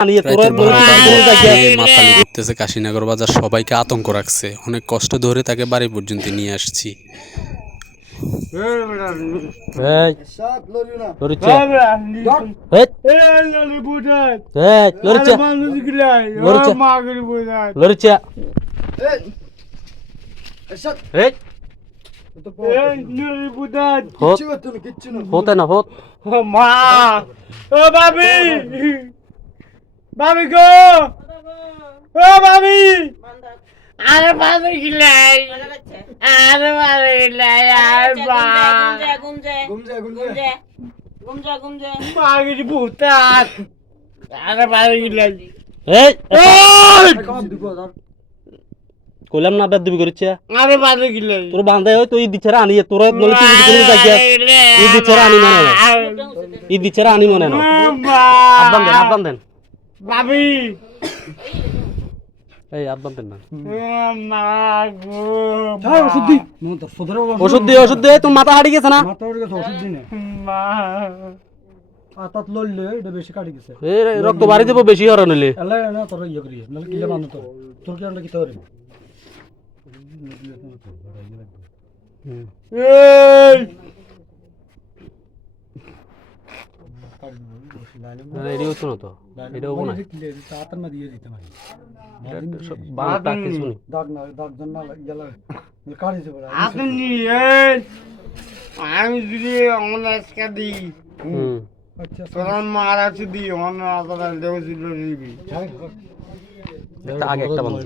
রাতের 12টার মধ্যে মাতালি করতেছে কাশীনগর বাজার, সবাইকে আতঙ্ক রাখছে। অনেক কষ্ট ধরে তাকে বাড়ি পর্যন্ত নিয়ে আসছি। হতে না হত মা ও ভাবি ভাবি গো ও ভাবি আরে ভাবি গিলাই আরে ভাবি গিলাই আর বা গুমজে মাগি ভূতাত আরে ভাবি গিলাই এই কইলাম না বেদ দিবি করিছে আরে ভাবি গিলাই তোর বাঁধে হই তুই দিছরা আনি তোর বলে তুই দিছরা জায়গা এই দিছরা আনি মানে না এই দিছরা আনি মানে না আব্বান দেন ভাবি এই আব্বান দেন না মা গো যাও ওষুধ দি তোর মাথা হাড়ি গেছে না মাথা হাড়ি গেছে ওষুধ দি না মা আতাত লইলে এটা বেশি কাটি গেছে এই রক্ত বাড়ি যাব বেশি হরা নইলে আল্লাহ না তোর ইয়া করি নালে কিলে বানো তোর কি আমরা কি তোরে এই রেডিও শুনো তো এটাও বনা তাতার মধ্যে দিয়ে দিতে ভাই বারটা কিছু নেই দাগ জন্য গেল কাটি দেব আপনি এই আমি যদি অনলাইসকা দি আচ্ছা তোর মারা যদি অনলাইসকা দেব দিবি আগে একটা বন্ধ